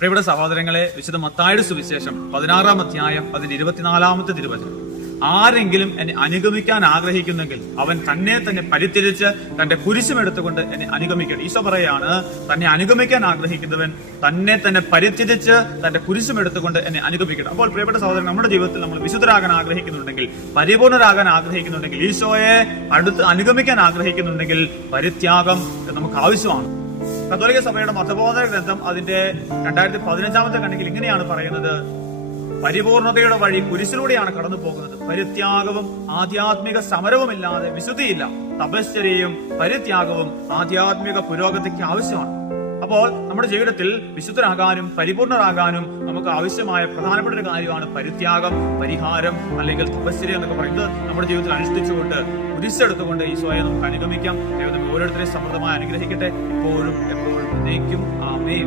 പ്രിയപ്പെട്ട സഹോദരങ്ങളെ, വിശുദ്ധ മത്തായിയുടെ സുവിശേഷം 16-ാം അധ്യായം അതിന്റെ 24-ാമത്തെ തിരുവചനം. ആരെങ്കിലും എന്നെ അനുഗമിക്കാൻ ആഗ്രഹിക്കുന്നെങ്കിൽ അവൻ തന്നെ പരിത്യജിച്ച് തന്റെ കുരിശുമെടുത്തുകൊണ്ട് എന്നെ അനുഗമിക്കണം. ഈശോ പറയാണ്, തന്നെ അനുഗമിക്കാൻ ആഗ്രഹിക്കുന്നവൻ തന്നെ പരിത്യജിച്ച് തന്റെ കുരിശുമെടുത്തുകൊണ്ട് എന്നെ അനുഗമിക്കണം. അപ്പോൾ പ്രിയപ്പെട്ട സഹോദരൻ, നമ്മുടെ ജീവിതത്തിൽ നമ്മൾ വിശുദ്ധരാകാൻ ആഗ്രഹിക്കുന്നുണ്ടെങ്കിൽ, പരിപൂർണരാകാൻ ആഗ്രഹിക്കുന്നുണ്ടെങ്കിൽ, ഈശോയെ അടുത്ത് അനുഗമിക്കാൻ ആഗ്രഹിക്കുന്നുണ്ടെങ്കിൽ പരിത്യാഗം നമുക്ക് ആവശ്യമാണ്. കത്തോലിക്ക സഭയുടെ മതബോധന ഗ്രന്ഥം അതിന്റെ 2015-ാമത്തെ കണ്ണിൽ ഇങ്ങനെയാണ് പറയുന്നത്: പരിപൂർണതയുടെ വഴി കുരിശിലൂടെയാണ് കടന്നു പോകുന്നത്. പരിത്യാഗവും ആധ്യാത്മിക സമരവുമില്ലാതെ വിശുദ്ധിയില്ല. തപശ്ചര്യയും പരിത്യാഗവും ആധ്യാത്മിക പുരോഗതിക്ക് ആവശ്യമാണ്. അപ്പോൾ നമ്മുടെ ജീവിതത്തിൽ വിശുദ്ധരാകാനും പരിപൂർണരാകാനും നമുക്ക് ആവശ്യമായ പ്രധാനപ്പെട്ട ഒരു കാര്യമാണ് പരിത്യാഗം, പരിഹാരം അല്ലെങ്കിൽ തപശ്ചര്യ എന്നൊക്കെ പറയുന്നത്. നമ്മുടെ ജീവിതത്തിൽ അനുഷ്ഠിച്ചുകൊണ്ട് കുരിശെടുത്തുകൊണ്ട് ഈശോയെ നമുക്ക് അനുഗമിക്കാം. ദൈവം ഓരോരുത്തരെയും സമൃദ്ധമായി അനുഗ്രഹിക്കട്ടെ, ഇപ്പോഴും എപ്പോഴും എന്നേക്കും. ആമേൻ.